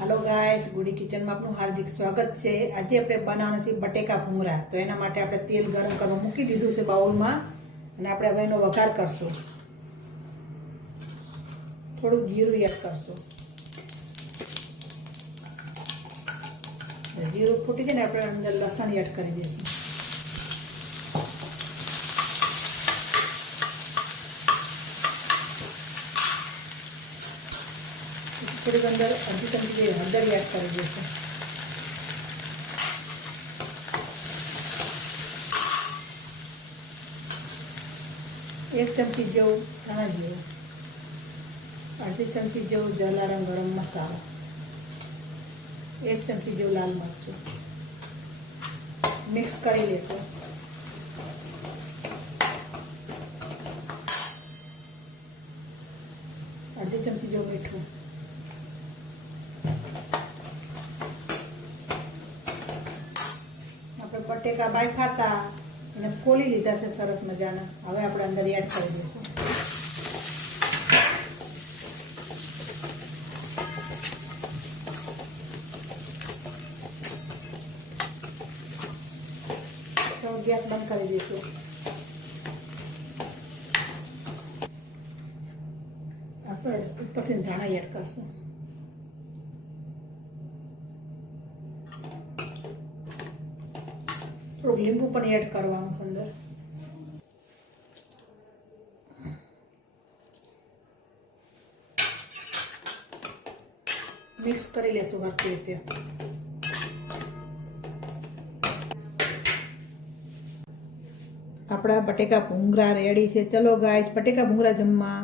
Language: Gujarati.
हेलो गाइस, गुडी किचन में आपનું हार्दिक स्वागत છે। આજે આપણે બનાવવાના છે બટેકા ભૂંગળા। તો એના માટે આપણે તેલ ગરમ કરવા મૂકી દીધું છે બાઉલમાં અને આપણે હવે એનો વઘાર કરશું। થોડું જીરું એડ કરશું। જીરું ફૂટી જાય ને આપણે અંદર લસણ એડ કરી દઈશું। થોડીક અંદર અડધી ચમચી હળદર એડ કરી દઈશું। એક ચમચી જેવું ધાણા જીરું, અડધી ચમચી જેવું જલારામ ગરમ મસાલો, એક ચમચી જેવું લાલ મરચું મિક્સ કરી લેશું। અડધી ચમચી જેવું મીઠું, આપણે બટેકા બાફ્યા હતા અને ફોલી લીધા છે સરસ મજાના। હવે આપણે અંદર એડ કરી દઈશું। તો ગેસ બંધ કરી દઈશું। આપણે ઉપરથી ધાણા એડ કરશું। થોડુંક લીંબુ પણ એડ કરવાનું છે અંદર। મિક્સ કરી લેશું હરખી રીતે। આપણા બટેકા ભૂંગળા રેડી છે। ચલો ગાઈસ, બટેકા ભૂંગળા જમવા।